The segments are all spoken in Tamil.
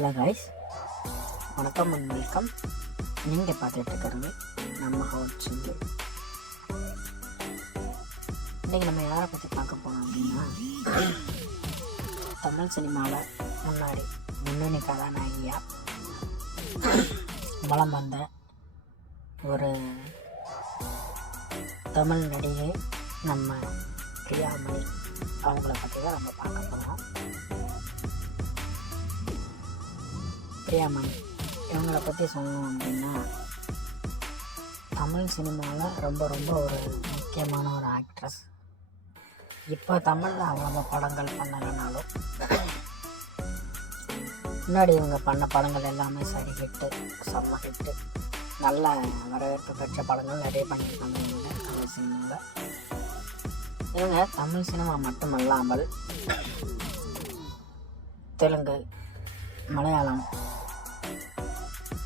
ஹலோ கைஸ், வணக்கம் அண்ட் வெல்கம். நீங்கள் பார்த்துட்டு இருக்கிறது நம்ம ஹவுஸ் சிங்கு. இன்றைக்கி நம்ம யாரை பற்றி பார்க்க போனோம் அப்படின்னா, தமிழ் சினிமாவில் முன்னணி கதாநாயகியாக வலம் வந்த ஒரு தமிழ் நடிகை நம்ம பிரியாமணி. அவங்கள பற்றி தான் நம்ம பார்க்க போகிறோம். பிரியாமணி இவங்களை பற்றி சொல்லணும் அப்படின்னா, தமிழ் சினிமாவில் ரொம்ப ஒரு முக்கியமான ஒரு ஆக்ட்ரஸ். இப்போ தமிழில் அவ்வளோ படங்கள் பண்ணலைனாலும் முன்னாடி இவங்க பண்ண படங்கள் எல்லாமே சரி ஹிட்டு, செம்ம ஹிட்டு, நல்ல வரவேற்பு பெற்ற படங்கள் நிறைய பண்ணியிருக்காங்க இவங்க தமிழ் சினிமாவில். இவங்க தமிழ் சினிமா மட்டுமல்லாமல் தெலுங்கு, மலையாளம்,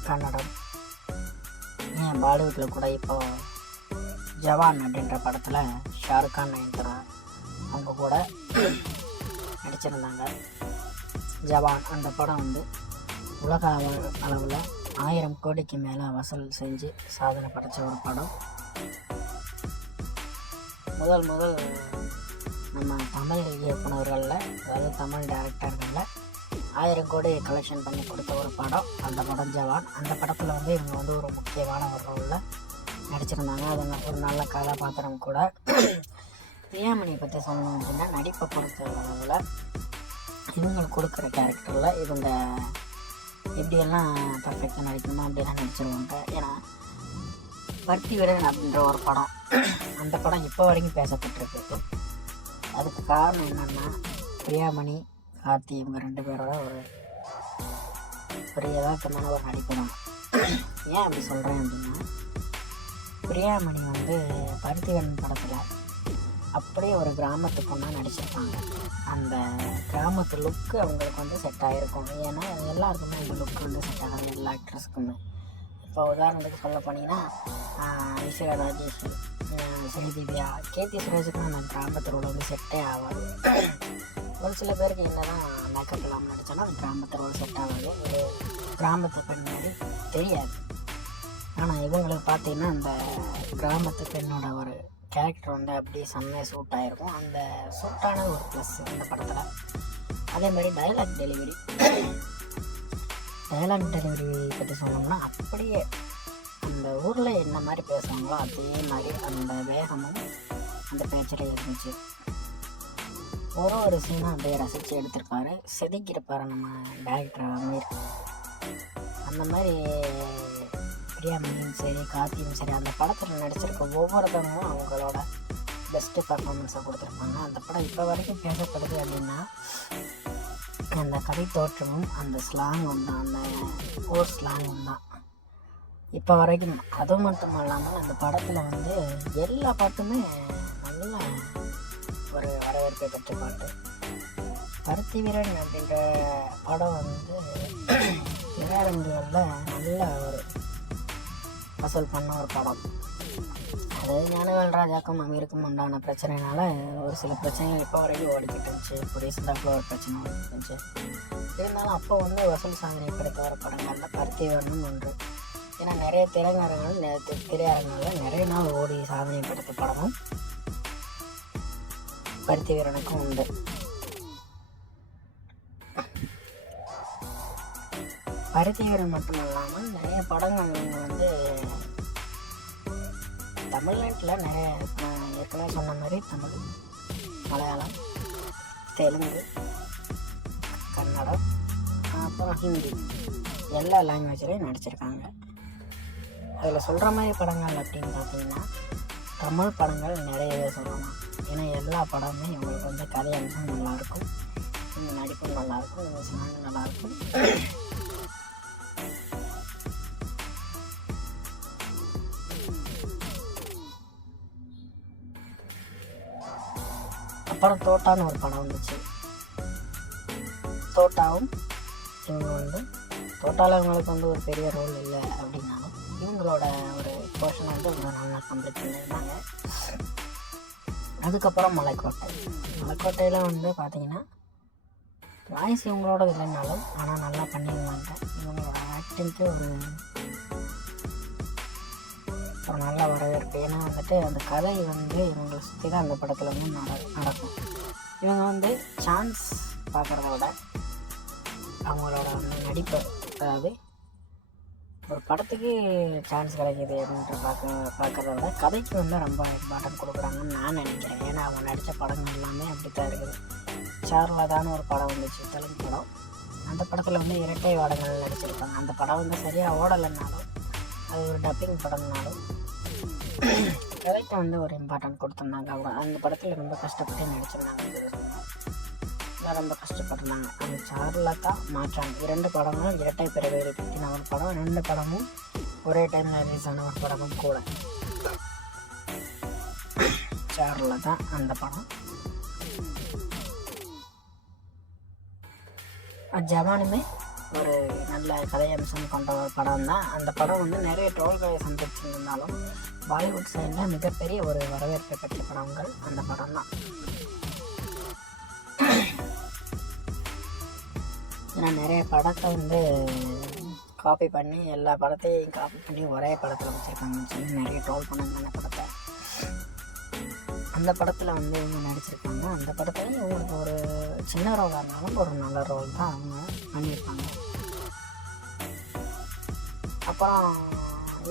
கன்னடம், ஏன் பாலிவுட்டில் கூட இப்போ ஜவான் அப்படின்ற படத்தில் ஷாருக் கான் நயன்தாரா அவங்க கூட நடிச்சிருந்தாங்க. ஜவான் அந்த படம் வந்து உலக அளவில் 1000 கோடிக்கு மேலே வசூல் செஞ்சு சாதனை படைச்ச ஒரு படம். முதல் நம்ம தமிழ் இயக்குநர்களில், அதாவது தமிழ் டைரக்டர்களில் 1000 கோடி கலெக்ஷன் பண்ணி கொடுத்த ஒரு படம் அந்த படம் ஜவான். அந்த படத்தில் வந்து இவங்க வந்து ஒரு முக்கியமான ஒரு ரோலில் நடிச்சிருந்தாங்க. அது ஒரு நல்ல கதாபாத்திரம் கூட. பிரியாமணியை பற்றி சொல்லணும் அப்படின்னா, நடிப்பை பொறுத்த அளவில் இவங்களுக்கு கொடுக்குற கேரக்டரில் இவங்க எப்படியெல்லாம் பர்ஃபெக்டாக நடிக்கணுமோ அப்படியெல்லாம் நடிச்சிருவாங்க. ஏன்னா பருத்தி வீரன் அப்படின்ற ஒரு படம், அந்த படம் இப்போ வரைக்கும் பேசப்பட்டிருக்கு. அதுக்கு காரணம் என்னென்னா, பிரியாமணி, கார்த்தி இவங்க 2 பேரோட ஒரு யதார்த்தமான ஒரு நடிப்பு தான். ஏன் அப்படி சொல்கிறேன் அப்படின்னா, பிரியாமணி வந்து பருத்திவீரன் படத்தில் அப்படியே ஒரு கிராமத்து பொண்ணாக நடிச்சிருப்பாங்க. அந்த கிராமத்து லுக்கு அவங்களுக்கு வந்து செட் ஆகிருக்கும். ஏன்னா எல்லாருக்குமே அந்த லுக்கு வந்து செட் ஆகாது, எல்லா ஆக்ட்ரஸ்க்குமே. இப்போ உதாரணத்துக்கு சொல்ல போனீங்கன்னா, ஐஸ்வர்யா ராஜேஷ், ஸ்ரீதிவ்யா, கீர்த்தி சுரேஷுக்கும் அந்த கிராமத்து ரோல் வந்து செட்டே ஆகாது. ஒரு சில பேருக்கு என்ன தான் மேக்கப் இல்லாமல் நடித்தாலும் அந்த கிராமத்து ரோல் செட் ஆகாது, ஒரு கிராமத்து பெண் மாதிரி தெரியாது. ஆனால் இவங்களுக்கு பார்த்தீங்கன்னா அந்த கிராமத்து பெண்ணோட ஒரு கேரக்டர் வந்து அப்படியே செம்மையாக சூட் ஆகிருக்கும். அந்த சூட்டான ஒரு ப்ளஸ் இந்த படத்தில். அதே மாதிரி டைலாக் டெலிவரி பற்றி சொன்னோம்னா, அப்படியே அந்த ஊரில் என்ன மாதிரி பேசுவாங்களோ அதே மாதிரி அந்த வேகமும் அந்த பேச்சில் இருந்துச்சு. ஒரு சீனாக அப்படியே ரசித்து எடுத்திருப்பாரு, செதுக்கியிருப்பார் நம்ம டைரக்டர் அமீர். அந்த மாதிரி பிரியாமணியும் சரி, கார்த்தியும் சரி, அந்த படத்தில் நடிச்சிருக்க ஒவ்வொருத்தவங்களும் அவங்களோட பெஸ்ட்டு பர்ஃபார்மன்ஸை கொடுத்துருப்பாங்க. அந்த படம் இப்போ வரைக்கும் பேசப்படுது அப்படின்னா, அந்த கதை தோற்றமும் அந்த ஸ்லாங்கும் தான், அந்த ஓர் ஸ்லாங்கும் தான் இப்போ வரைக்கும். அது மட்டும் இல்லாமல் அந்த படத்தில் வந்து எல்லா பாட்டுமே நல்ல ஒரு வரவேற்பை பெற்ற பாட்டு. பருத்தி வீரன் அப்படின்ற படம் வந்து திரையரங்குகளில் நல்ல ஒரு வசூல் பண்ண ஒரு படம். அது ஞானவேல் ராஜாக்கும் அமீருக்கும் உண்டான பிரச்சனைனால ஒரு சில பிரச்சனைகள் இப்போ வரைக்கும் ஓடிக்கிட்டு இருந்துச்சு. இப்போ ரீசெண்டாக ஒரு பிரச்சனை ஓடிக்கிட்டு இருந்துச்சு. இருந்தாலும் அப்போ வந்து வசூல் சாதனை படைத்த வர படங்களில் பருத்தி வீரனும் ஒன்று. ஏன்னா நிறைய திரையரங்குகளில் நிறைய நாள் ஓடி சாதனை படைத்த படமும் பருத்தி வீரனுக்கும் உண்டு. பருத்தி வீரன் மட்டும் இல்லாமல் நிறைய படங்கள் வந்து தமிழ்நாட்டில் நிறைய, ஏற்கனவே சொன்ன மாதிரி தமிழ், மலையாளம், தெலுங்கு, கன்னடம், அப்புறம் ஹிந்தி, எல்லா லாங்குவேஜ்லேயும் நடிச்சிருக்காங்க. அதில் சொல்கிற மாதிரி படங்கள் அப்படின்னு பார்த்தீங்கன்னா, தமிழ் படங்கள் நிறையவே சொல்லலாம். ஏன்னா எல்லா படமுமே இவங்களுக்கு வந்து கதை அம்சம் நல்லாயிருக்கும், இந்த நடிப்பும் நல்லாயிருக்கும், இந்த சாங் நல்லாயிருக்கும். அப்புறம் தோட்டான்னு ஒரு படம் வந்துச்சு. தோட்டாவும் இவங்க வந்து தோட்டாவில் இவங்களுக்கு வந்து ஒரு பெரிய ரோல் இல்லை அப்படின்னாலும் இவங்களோட ஒரு போர்ஷன் வந்து இவங்க நல்லா கம்ப்ளீட் பண்ணியிருந்தாங்க. அதுக்கப்புறம் மலைக்கோட்டையில் வந்து பார்த்திங்கன்னா வாய்ஸ் இவங்களோட இல்லைனாலும் ஆனால் நல்லா பண்ணியிருந்தாங்க. இவங்களோட ஆக்டிங்க்கு ஒரு நல்ல வரவேற்பு. ஏன்னா வந்துட்டு அந்த கதை வந்து இவங்களை சுற்றி தான் அந்த படத்தில் வந்து நடக்கும். இவங்க வந்து சான்ஸ் பார்க்குறத விட அவங்களோட அந்த நடிப்பை, அதாவது ஒரு படத்துக்கு சான்ஸ் கிடைக்கிது அப்படின்ற பார்க்குறத விட கதைக்கு வந்து ரொம்ப இம்பார்ட்டன்ட் கொடுக்குறாங்கன்னு நான் நினைக்கிறேன். ஏன்னா அவங்க நடித்த படங்கள் எல்லாமே அப்படி தான் இருக்குது. சார்லதான ஒரு படம் வந்துச்சு, தெலுங்கு படம். அந்த படத்தில் வந்து இரட்டை வேடங்கள் நடிச்சிருப்பாங்க. அந்த படம் வந்து சரியாக ஓடலைன்னாலும், அது ஒரு டப்பிங் படம்னாலும் கதைக்கு வந்து ஒரு இம்பார்ட்டன்ட் கொடுத்துருந்தாங்க. அவங்க அந்த படத்தில் ரொம்ப கஷ்டப்பட்டு நடிச்சிருந்தாங்க. ரொம்ப கஷ்டப்பட்டுருந்தாங்க. அந்த சார்லதா மாற்றாங்க 2 படங்களும் இரட்டை பிறவிகள் பற்றின ஒரு படம். 2 படமும் ஒரே டைமில் ரிலீஸ் ஆன ஒரு படமும் கூட. சார்லதா அந்த படம். ஜவானுமே ஒரு நல்ல கதையம்சம் கொண்ட ஒரு படம் தான். அந்த படம் வந்து நிறைய ட்ரோல்களை சந்திச்சிருந்தாலும் பாலிவுட் சைடில் மிகப்பெரிய ஒரு வரவேற்பை பெற்ற படங்கள் அந்த படம் தான். ஏன்னா நிறைய படத்தை வந்து காப்பி பண்ணி, எல்லா படத்தையும் காப்பி பண்ணி ஒரே படத்தில் வச்சுருக்காங்கன்னு சொல்லி நிறைய ட்ரோல் பண்ணாங்க அந்த படத்தை. அந்த படத்தில் வந்து இவங்க நடிச்சிருக்காங்க. அந்த படத்தில் இவங்களுக்கு ஒரு சின்ன ரோலாக இருந்தாலும் ஒரு நல்ல ரோல் தான் அவங்க பண்ணியிருப்பாங்க. அப்புறம்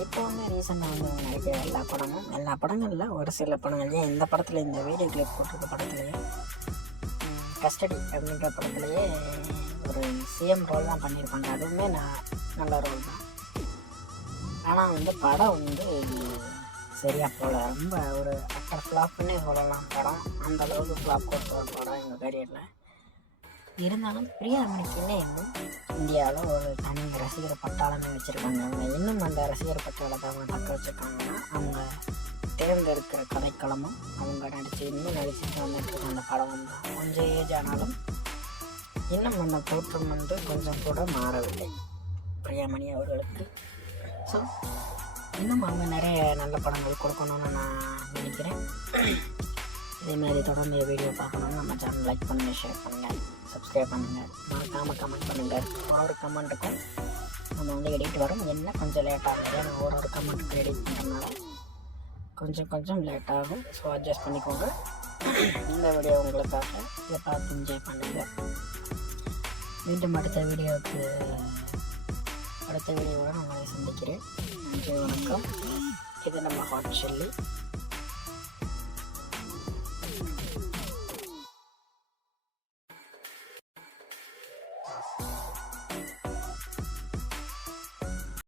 இப்போ வந்து ரீசெண்டாக வந்து இவங்க நடிக்கிற எல்லா படங்களில் ஒரு சில படங்கள்லேயே, இந்த படத்தில் இந்த வீடியோ கிளிப் போட்டிருக்க படத்துலேயே கஸ்டடி அப்படின்ற படத்துலேயே ஒரு சிஎம் ரோல் தான் பண்ணியிருப்பாங்க. அதுவுமே நல்ல ரோல் தான். ஆனால் வந்து படம் வந்து சரியாக போகல. ரொம்ப ஒரு அட்டர் ஃப்ளாப்னே சொல்லலாம். படம் அந்தளவுக்கு ஃப்ளாப் கொடுத்த ஒரு படம் எங்கள் கரியரில். இருந்தாலும் பிரியாமணிக்குன்னே இன்னும் இந்தியாவில் ஒரு தனி ரசிகர் பட்டாளமே வச்சுருக்காங்க. அவங்க இன்னும் அந்த ரசிகர் பட்டாளத்தை அவங்க தக்க வச்சுருக்காங்கன்னா அவங்க தேர்ந்தெடுக்கிற கதைக்களமும் அவங்க இன்னும் நடிச்சுட்டு வந்துட்டு அந்த படமும் தான். கொஞ்சம் ஏஜ் ஆனாலும் இன்னும் அந்த தோற்றம் வந்து கொஞ்சம் கூட மாறவில்லை பிரியாமணி அவர்களுக்கு. ஸோ இன்னும் அவங்க நிறைய நல்ல படங்கள் கொடுக்கணும்னு நான் நினைக்கிறேன். இதேமாதிரி தொடர்ந்து வீடியோ பார்க்கணுன்னு நம்ம சேனல் லைக் பண்ணுங்கள், ஷேர் பண்ணுங்கள், சப்ஸ்கிரைப் பண்ணுங்கள், மறக்காமல் கமெண்ட் பண்ணுங்கள். ஒரு கமெண்ட்டுக்கும் நம்ம வந்து எடிட் வரும். என்ன கொஞ்சம் லேட்டாகும், ஏன்னா ஒரு கமெண்ட்டுக்கு எடிட் பண்ணுறதுனால கொஞ்சம் லேட்டாகும். ஸோ அட்ஜஸ்ட் பண்ணிக்கோங்க. இந்த வீடியோ உங்களுக்காக இதை பார்த்து என்ஜாய் பண்ணுங்கள். மீண்டும் அடுத்த வீடியோவுடன் உங்களை சந்திக்கிறேன். நன்றி, வணக்கம். இது நம்ம ஹாட் சில்லி.